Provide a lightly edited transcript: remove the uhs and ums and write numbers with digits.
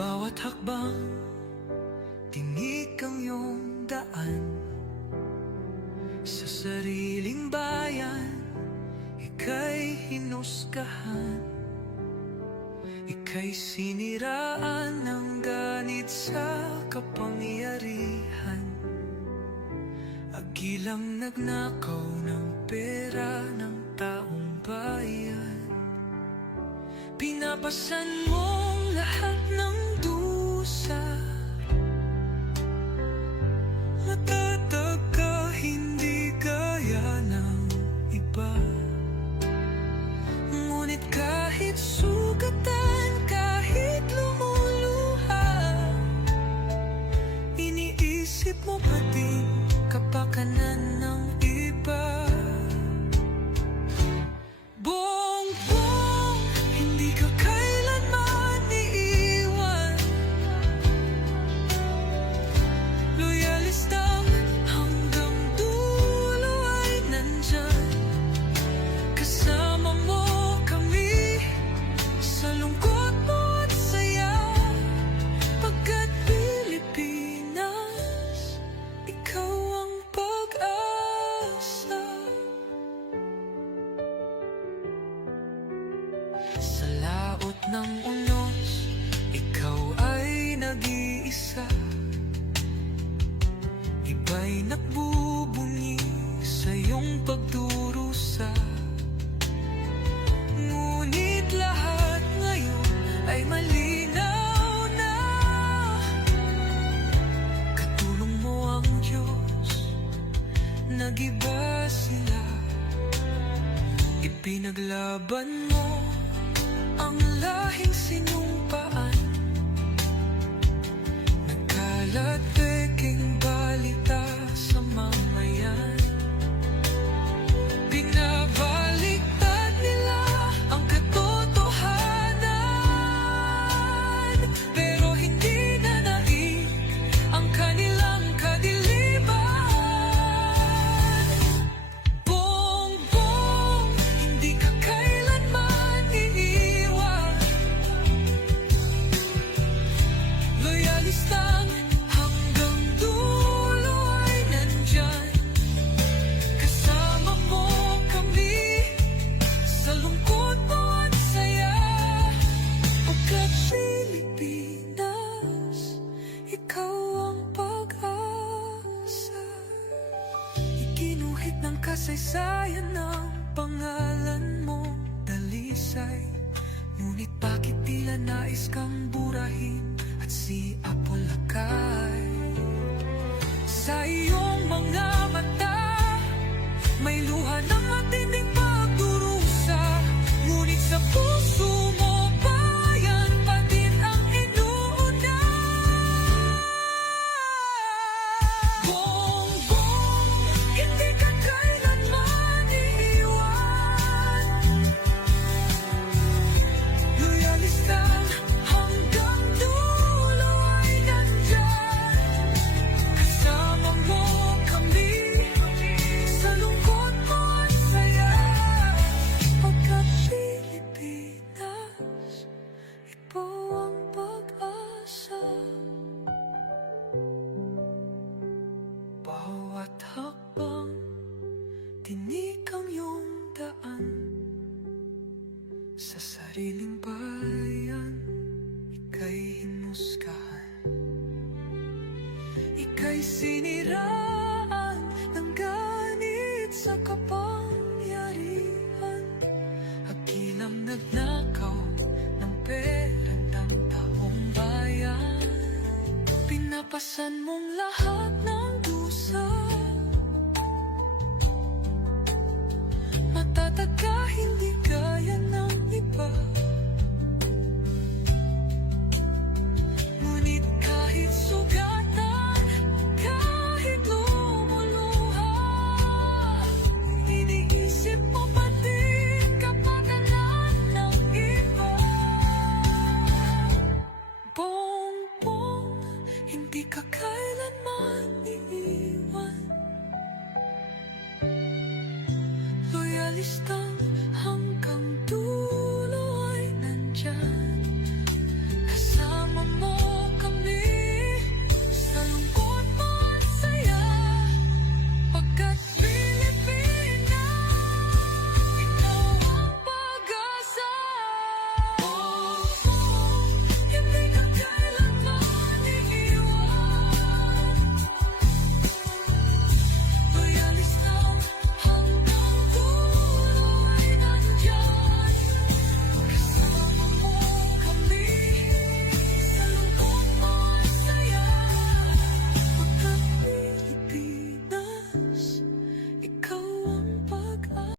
Bawat hakbang, tinik ang iyong daan. Sa sariling bayan, ika'y hinusgahan. Ika'y siniraan ng ganit sa kapangyarihan. Agilang nagnakaw ng pera ng taong bayan. Pinapasan mong lahat ng dusa. Matatag ka, hindi gaya ng iba. Ngunit kahit sugatan, kahit lumuluha, iniisip mo pa din kapakanan ng iba. Bongbong, hindi ka kailanman iiwan. Loyalistang hanggang dulo ay nandyan. Kasama mo kami sa lungkot mo at saya. Pagkat Pilipinas, ikaw ang pag-asa. Sa laot ng unos, ikaw ay nag-iisa. Iba'y nagbubunyi sa iyong pagdurusa. Ngunit lahat ngayon ay malinaw na. Katulong mo ang Diyos, nag-iba sila. Ipinaglaban mo ang lahing sinumpaan. Nagkalat peking balita sa mamayan. Binabaliktad nila ang katotohanan, pero hindi na naig ang kanilang kadiliman. Bongbong, hindi ka kailanman iiwan. Loyalistang hanggang dulo ay nandyan. Kasama mo kami sa lungkot mo at saya. Pagkat Pilipinas, ikaw ang pag-asa. Iginuhit ng kasaysayan ng pangalan mo, dalisay. Ngunit bakit tila nais kang burahin at si Apolacay? Sa iyong mga mata, may luha ng matinding pagdurusa. Ngunit sa puso mo, bayan pa din ang inuuna. Bongbong, hindi ka kailanman iiwan. Loyalistang hanggang dulo ay nandyan. Kasama mo kami sa lungkot mo at saya. Pagkat Pilipinas, ikaw ang pag-asa. Bawat hakbang, tinik ang iyong daan. Sa sariling bayan, ika'y hinusgahan. Ika'y siniraan ng ganit sa kapangyarihan. Hagilang nagnakaw ng pera ng taong bayan. Pinapasan mong lahat ng dusa. Matatag ka, hindi gaya ng iba. Ngunit kahit sugatan, kahit lumuluha, iniisip mo pa din kapakanan ng iba. Bongbong, hindi ka